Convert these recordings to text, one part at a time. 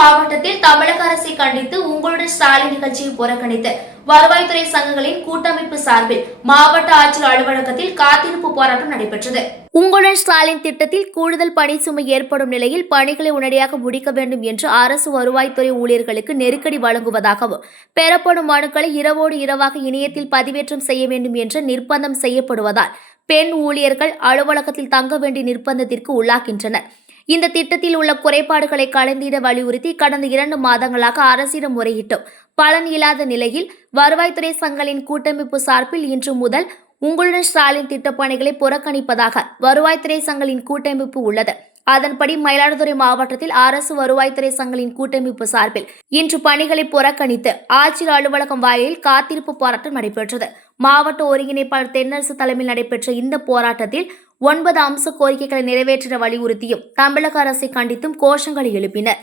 மாவட்டத்தில் தமிழக அரசை கண்டித்து உங்களுடன் ஸ்டாலின் நிகழ்ச்சியை புறக்கணித்து வருவாய்த்துறை சங்கங்களின் கூட்டமைப்பு சார்பில் மாவட்ட ஆட்சியர் அலுவலகத்தில் காத்திருப்பு போராட்டம் நடைபெற்றது. உங்களுடன் ஸ்டாலின் திட்டத்தில் கூடுதல் பணி சுமை ஏற்படும் நிலையில் பணிகளை உடனடியாக முடிக்க வேண்டும் என்று அரசு வருவாய்த்துறை ஊழியர்களுக்கு நெருக்கடி வழங்குவதாகவும், பெறப்படும் மனுக்களை இரவோடு இரவாக இணையத்தில் பதிவேற்றம் செய்ய வேண்டும் என்று நிர்பந்தம் செய்யப்படுவதால் பெண் ஊழியர்கள் அலுவலகத்தில் தங்க வேண்டிய நிர்பந்தத்திற்கு உள்ளாகின்றனர். இந்த திட்டத்தில் உள்ள குறைபாடுகளை களைந்திட வலியுறுத்தி கடந்த 2 மாதங்களாக அரசிடம் முறையிட்டோம். பலன் இல்லாத நிலையில் வருவாய்த்துறை சங்கங்களின் கூட்டமைப்பு சார்பில் இன்று முதல் உங்களுடன் ஸ்டாலின் திட்ட பணிகளை புறக்கணிப்பதாக வருவாய்த்துறை சங்கங்களின் கூட்டமைப்பு உள்ளது. அதன்படி மயிலாடுதுறை மாவட்டத்தில் அரசு வருவாய்த்துறை சங்கங்களின் கூட்டமைப்பு சார்பில் இன்று பணிகளை புறக்கணித்து ஆட்சியர் அலுவலகம் வாயிலில் காத்திருப்பு போராட்டம் நடைபெற்றது. மாவட்ட ஒருங்கிணைப்பாளர் தென்னரசு தலைமையில் நடைபெற்ற இந்த போராட்டத்தில் 9 அம்ச கோரிக்கைகளை நிறைவேற்ற வலியுறுத்தியும் தமிழக அரசை கண்டித்தும் கோஷங்களை எழுப்பினர்.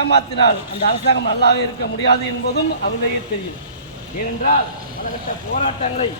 ஏமாத்தினால் அந்த அரசாங்கம் நல்லாவே இருக்க முடியாது என்பதும் அவர்களே தெரியும். ஏனென்றால் பலகட்ட போராட்டங்களை